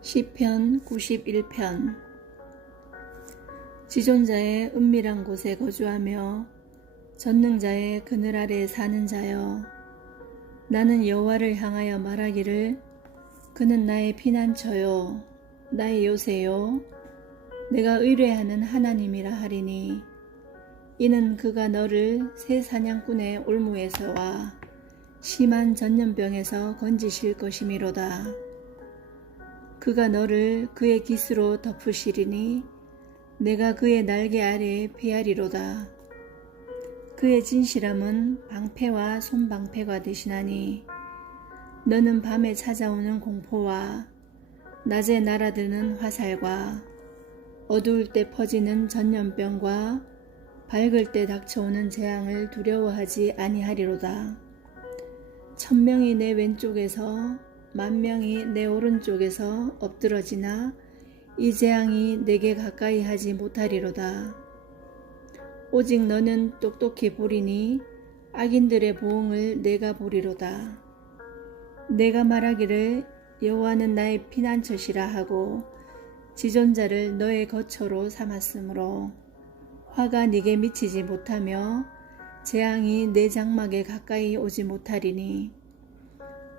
시편 91편 지존자의 은밀한 곳에 거주하며 전능자의 그늘 아래 사는 자여 나는 여호와를 향하여 말하기를 그는 나의 피난처요 나의 요새요 내가 의뢰하는 하나님이라 하리니 이는 그가 너를 새 사냥꾼의 올무에서와 심한 전염병에서 건지실 것이미로다. 그가 너를 그의 깃으로 덮으시리니 내가 그의 날개 아래 피하리로다. 그의 진실함은 방패와 손방패가 되시나니 너는 밤에 찾아오는 공포와 낮에 날아드는 화살과 어두울 때 퍼지는 전염병과 밝을 때 닥쳐오는 재앙을 두려워하지 아니하리로다. 천명이 내 왼쪽에서 만 명이 내 오른쪽에서 엎드러지나 이 재앙이 내게 가까이 하지 못하리로다. 오직 너는 똑똑히 보리니 악인들의 보응을 내가 보리로다. 내가 말하기를 여호와는 나의 피난처시라 하고 지존자를 너의 거처로 삼았으므로 화가 네게 미치지 못하며 재앙이 내 장막에 가까이 오지 못하리니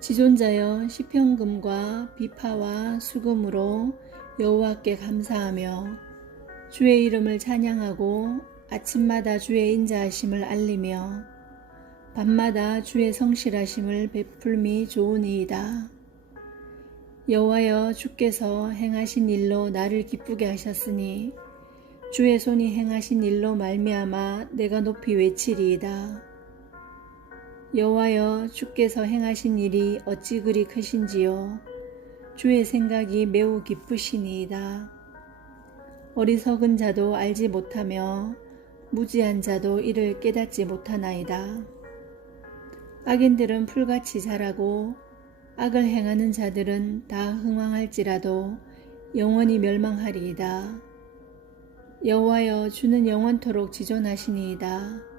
지존자여 시편금과 비파와 수금으로 여호와께 감사하며 주의 이름을 찬양하고 아침마다 주의 인자하심을 알리며 밤마다 주의 성실하심을 베풀미 좋으니이다. 여호와여 주께서 행하신 일로 나를 기쁘게 하셨으니 주의 손이 행하신 일로 말미암아 내가 높이 외치리이다. 여호와여 주께서 행하신 일이 어찌 그리 크신지요 주의 생각이 매우 기쁘시니이다. 어리석은 자도 알지 못하며 무지한 자도 이를 깨닫지 못하나이다. 악인들은 풀같이 자라고 악을 행하는 자들은 다 흥왕할지라도 영원히 멸망하리이다. 여호와여 주는 영원토록 지존하시니이다.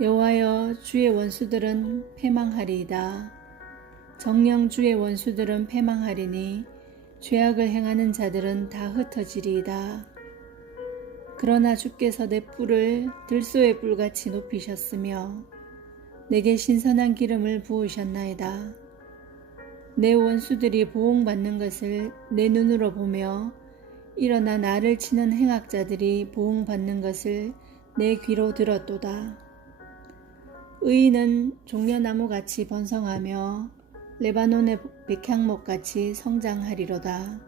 여호와여 주의 원수들은 패망하리이다. 정령 주의 원수들은 패망하리니 죄악을 행하는 자들은 다 흩어지리이다. 그러나 주께서 내 뿔을 들소의 뿔같이 높이셨으며 내게 신선한 기름을 부으셨나이다. 내 원수들이 보응받는 것을 내 눈으로 보며 일어나 나를 치는 행악자들이 보응받는 것을 내 귀로 들었도다. 의인은 종려나무같이 번성하며 레바논의 백향목같이 성장하리로다.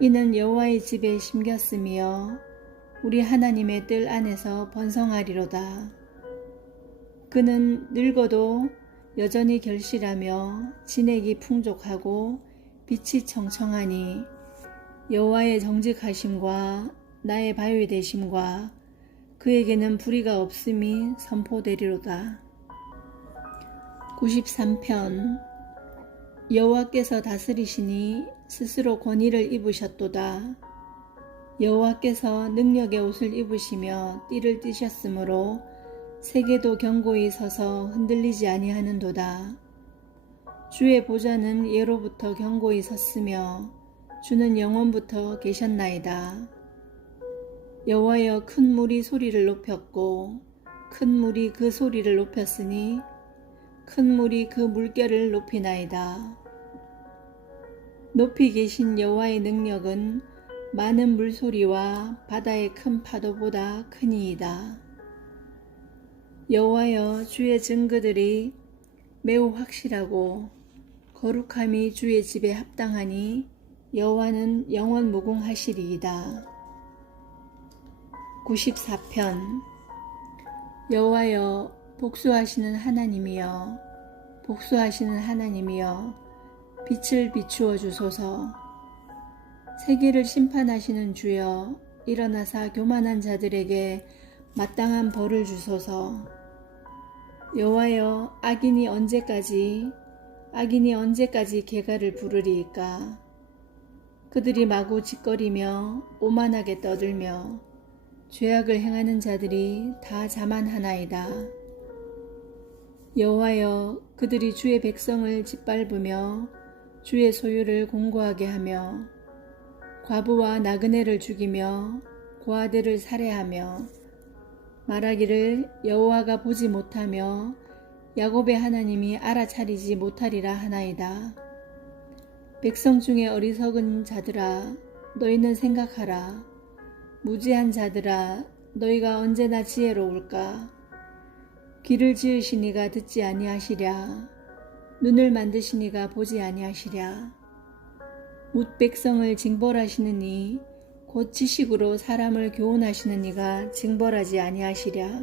이는 여호와의 집에 심겼으며 우리 하나님의 뜰 안에서 번성하리로다. 그는 늙어도 여전히 결실하며 진액이 풍족하고 빛이 청청하니 여호와의 정직하심과 나의 바위 되심과 그에게는 불의가 없음이 선포되리로다. 93편 여호와께서 다스리시니 스스로 권위를 입으셨도다. 여호와께서 능력의 옷을 입으시며 띠를 띠셨으므로 세계도 견고히 서서 흔들리지 아니하는도다. 주의 보좌는 예로부터 견고히 섰으며 주는 영원부터 계셨나이다. 여호와여 큰 물이 소리를 높였고 큰 물이 그 소리를 높였으니 큰 물이 그 물결을 높이나이다. 높이 계신 여호와의 능력은 많은 물소리와 바다의 큰 파도보다 크니이다. 여호와여 주의 증거들이 매우 확실하고 거룩함이 주의 집에 합당하니 여호와는 영원 무궁하시리이다. 94편. 여호와여 복수하시는 하나님이여 복수하시는 하나님이여 빛을 비추어 주소서. 세계를 심판하시는 주여 일어나사 교만한 자들에게 마땅한 벌을 주소서. 여호와여 악인이 언제까지 악인이 언제까지 개가를 부르리이까? 그들이 마구 짓거리며 오만하게 떠들며 죄악을 행하는 자들이 다 자만하나이다. 여호와여 그들이 주의 백성을 짓밟으며 주의 소유를 공고하게 하며 과부와 나그네를 죽이며 고아들을 살해하며 말하기를 여호와가 보지 못하며 야곱의 하나님이 알아차리지 못하리라 하나이다. 백성 중에 어리석은 자들아 너희는 생각하라 무지한 자들아 너희가 언제나 지혜로울까? 귀를 지으시니가 듣지 아니하시랴. 눈을 만드시니가 보지 아니하시랴. 묻 백성을 징벌하시느니 곧 지식으로 사람을 교훈하시는 이가 징벌하지 아니하시랴.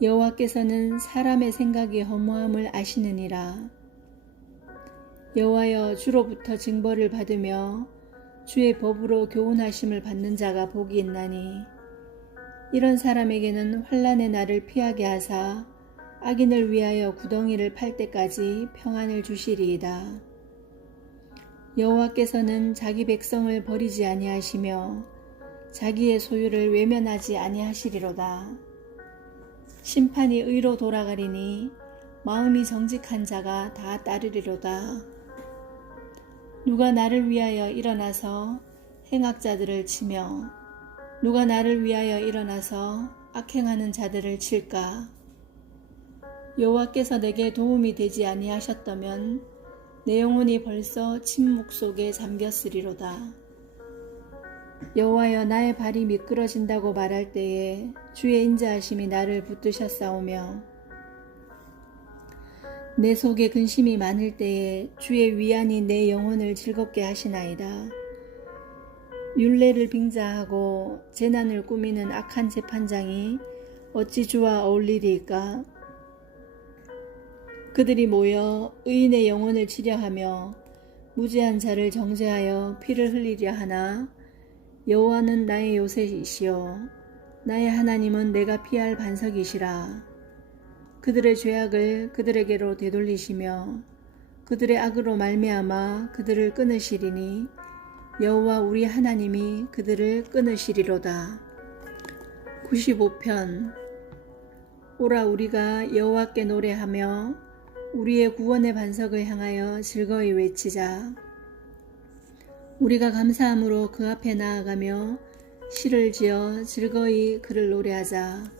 여호와께서는 사람의 생각이 허무함을 아시느니라. 여호와여 주로부터 징벌을 받으며 주의 법으로 교훈하심을 받는 자가 복이 있나니 이런 사람에게는 환란의 날을 피하게 하사 악인을 위하여 구덩이를 팔 때까지 평안을 주시리이다. 여호와께서는 자기 백성을 버리지 아니하시며 자기의 소유를 외면하지 아니하시리로다. 심판이 의로 돌아가리니 마음이 정직한 자가 다 따르리로다. 누가 나를 위하여 일어나서 행악자들을 치며 누가 나를 위하여 일어나서 악행하는 자들을 칠까? 여호와께서 내게 도움이 되지 아니하셨다면 내 영혼이 벌써 침묵 속에 잠겼으리로다. 여호와여 나의 발이 미끄러진다고 말할 때에 주의 인자하심이 나를 붙드셨사오며 내 속에 근심이 많을 때에 주의 위안이 내 영혼을 즐겁게 하시나이다. 율례를 빙자하고 재난을 꾸미는 악한 재판장이 어찌 주와 어울리리까? 그들이 모여 의인의 영혼을 치려하며 무죄한 자를 정죄하여 피를 흘리려 하나 여호와는 나의 요새이시요 나의 하나님은 내가 피할 반석이시라 그들의 죄악을 그들에게로 되돌리시며 그들의 악으로 말미암아 그들을 끊으시리니 여호와 우리 하나님이 그들을 끊으시리로다. 95편 오라 우리가 여호와께 노래하며 우리의 구원의 반석을 향하여 즐거이 외치자. 우리가 감사함으로 그 앞에 나아가며 시를 지어 즐거이 그를 노래하자.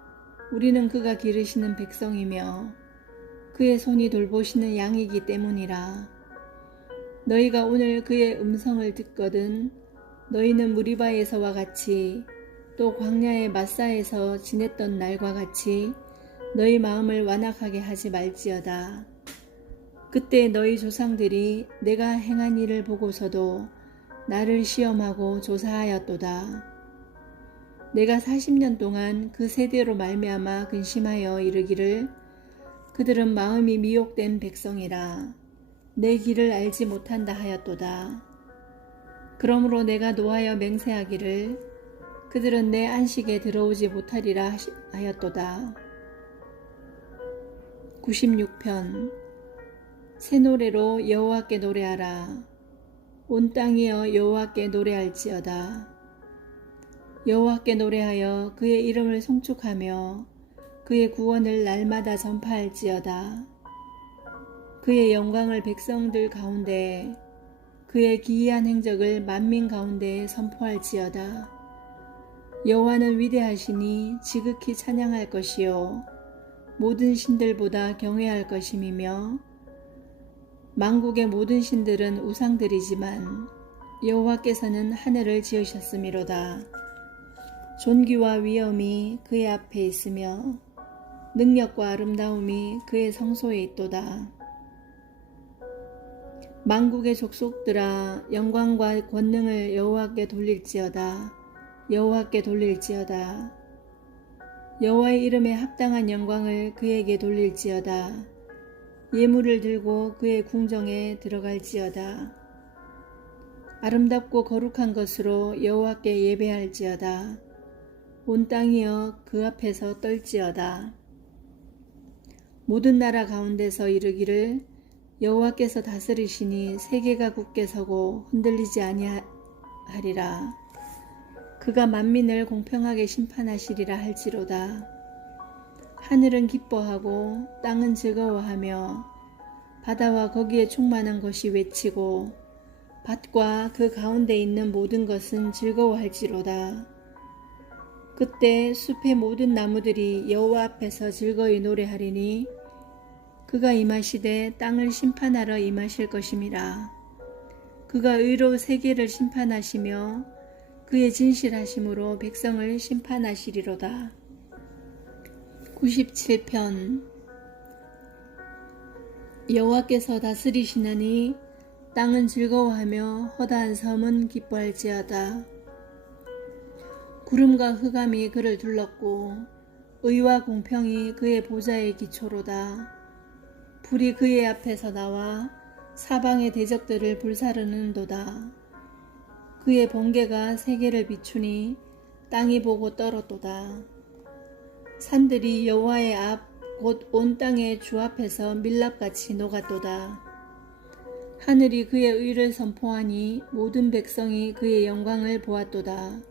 우리는 그가 기르시는 백성이며 그의 손이 돌보시는 양이기 때문이라. 너희가 오늘 그의 음성을 듣거든 너희는 무리바에서와 같이 또 광야의 마사에서 지냈던 날과 같이 너희 마음을 완악하게 하지 말지어다. 그때 너희 조상들이 내가 행한 일을 보고서도 나를 시험하고 조사하였도다. 내가 40년 동안 그 세대로 말미암아 근심하여 이르기를 그들은 마음이 미혹된 백성이라 내 길을 알지 못한다 하였도다. 그러므로 내가 노하여 맹세하기를 그들은 내 안식에 들어오지 못하리라 하였도다. 96편 새 노래로 여호와께 노래하라. 온 땅이여 여호와께 노래할지어다. 여호와께 노래하여 그의 이름을 송축하며 그의 구원을 날마다 전파할지어다. 그의 영광을 백성들 가운데 그의 기이한 행적을 만민 가운데 선포할지어다. 여호와는 위대하시니 지극히 찬양할 것이요 모든 신들보다 경외할 것임이며 만국의 모든 신들은 우상들이지만 여호와께서는 하늘을 지으셨음이로다. 존귀와 위엄이 그의 앞에 있으며 능력과 아름다움이 그의 성소에 있도다. 만국의 족속들아 영광과 권능을 여호와께 돌릴지어다. 여호와께 돌릴지어다. 여호와의 이름에 합당한 영광을 그에게 돌릴지어다. 예물을 들고 그의 궁정에 들어갈지어다. 아름답고 거룩한 것으로 여호와께 예배할지어다. 온 땅이여 그 앞에서 떨지어다. 모든 나라 가운데서 이르기를 여호와께서 다스리시니 세계가 굳게 서고 흔들리지 아니하리라. 그가 만민을 공평하게 심판하시리라 할지로다. 하늘은 기뻐하고 땅은 즐거워하며 바다와 거기에 충만한 것이 외치고 밭과 그 가운데 있는 모든 것은 즐거워할지로다. 그때 숲의 모든 나무들이 여호와 앞에서 즐거이 노래하리니 그가 임하시되 땅을 심판하러 임하실 것임이라. 그가 의로 세계를 심판하시며 그의 진실하심으로 백성을 심판하시리로다. 97편 여호와께서 다스리시나니 땅은 즐거워하며 허다한 섬은 기뻐할지어다. 구름과 흑암이 그를 둘렀고 의와 공평이 그의 보좌의 기초로다. 불이 그의 앞에서 나와 사방의 대적들을 불사르는도다. 그의 번개가 세계를 비추니 땅이 보고 떨었도다. 산들이 여호와의 앞 곧 온 땅의 주 앞에서 밀랍같이 녹았도다. 하늘이 그의 의를 선포하니 모든 백성이 그의 영광을 보았도다.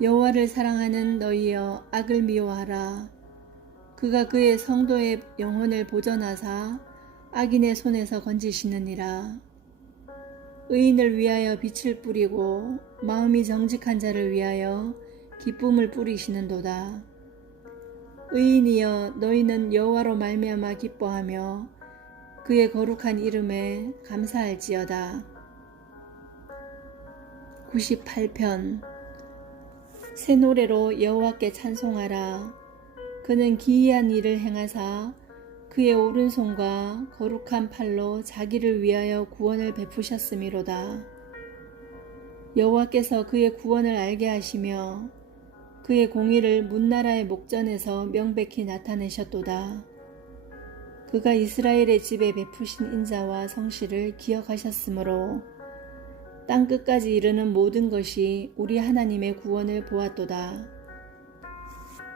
여호와를 사랑하는 너희여 악을 미워하라. 그가 그의 성도의 영혼을 보전하사 악인의 손에서 건지시느니라. 의인을 위하여 빛을 뿌리고 마음이 정직한 자를 위하여 기쁨을 뿌리시는도다. 의인이여 너희는 여호와로 말미암아 기뻐하며 그의 거룩한 이름에 감사할지어다. 98편 새 노래로 여호와께 찬송하라. 그는 기이한 일을 행하사 그의 오른손과 거룩한 팔로 자기를 위하여 구원을 베푸셨음이로다. 여호와께서 그의 구원을 알게 하시며 그의 공의를 문나라의 목전에서 명백히 나타내셨도다. 그가 이스라엘의 집에 베푸신 인자와 성실을 기억하셨으므로 땅 끝까지 이르는 모든 것이 우리 하나님의 구원을 보았도다.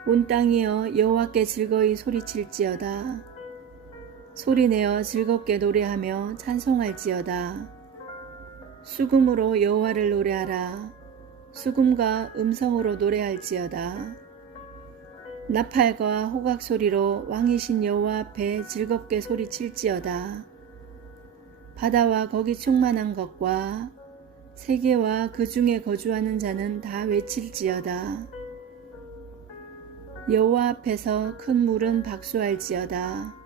온 땅이여 여호와께 즐거이 소리칠지어다. 소리내어 즐겁게 노래하며 찬송할지어다. 수금으로 여호와를 노래하라. 수금과 음성으로 노래할지어다. 나팔과 호각 소리로 왕이신 여호와 앞에 즐겁게 소리칠지어다. 바다와 거기 충만한 것과 세계와 그 중에 거주하는 자는 다 외칠지어다. 여호와 앞에서 큰 물은 박수할지어다.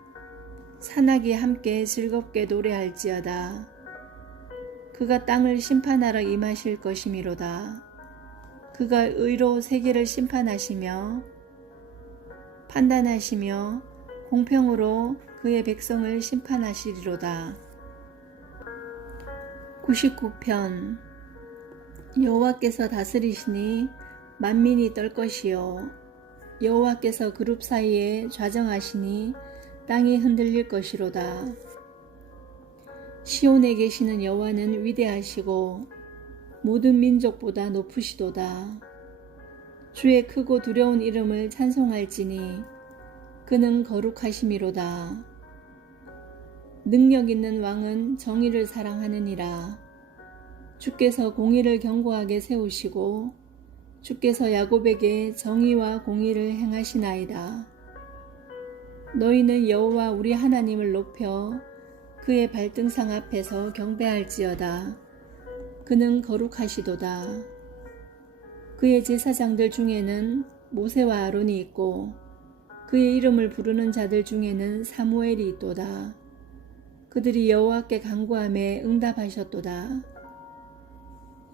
산악이 함께 즐겁게 노래할지어다. 그가 땅을 심판하러 임하실 것이미로다. 그가 의로 세계를 심판하시며 판단하시며 공평으로 그의 백성을 심판하시리로다. 99편. 여호와께서 다스리시니 만민이 떨 것이요. 여호와께서 그룹 사이에 좌정하시니 땅이 흔들릴 것이로다. 시온에 계시는 여호와는 위대하시고 모든 민족보다 높으시도다. 주의 크고 두려운 이름을 찬송할지니 그는 거룩하심이로다 능력 있는 왕은 정의를 사랑하느니라. 주께서 공의를 견고하게 세우시고 주께서 야곱에게 정의와 공의를 행하시나이다. 너희는 여호와 우리 하나님을 높여 그의 발등상 앞에서 경배할지어다. 그는 거룩하시도다. 그의 제사장들 중에는 모세와 아론이 있고 그의 이름을 부르는 자들 중에는 사무엘이 있도다. 그들이 여호와께 간구함에 응답하셨도다.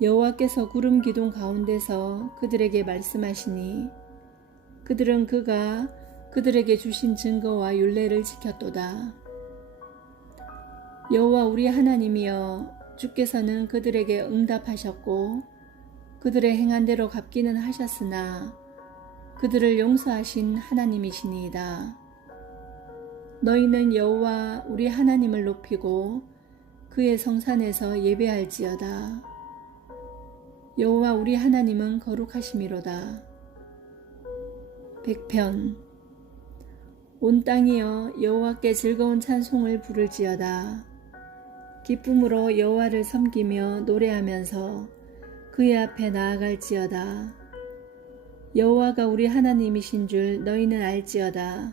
여호와께서 구름 기둥 가운데서 그들에게 말씀하시니 그들은 그가 그들에게 주신 증거와 율례를 지켰도다. 여호와 우리 하나님이여 주께서는 그들에게 응답하셨고 그들의 행한 대로 갚기는 하셨으나 그들을 용서하신 하나님이시니이다. 너희는 여호와 우리 하나님을 높이고 그의 성산에서 예배할지어다. 여호와 우리 하나님은 거룩하심이로다. 백편 온 땅이여 여호와께 즐거운 찬송을 부를지어다. 기쁨으로 여호와를 섬기며 노래하면서 그의 앞에 나아갈지어다. 여호와가 우리 하나님이신 줄 너희는 알지어다.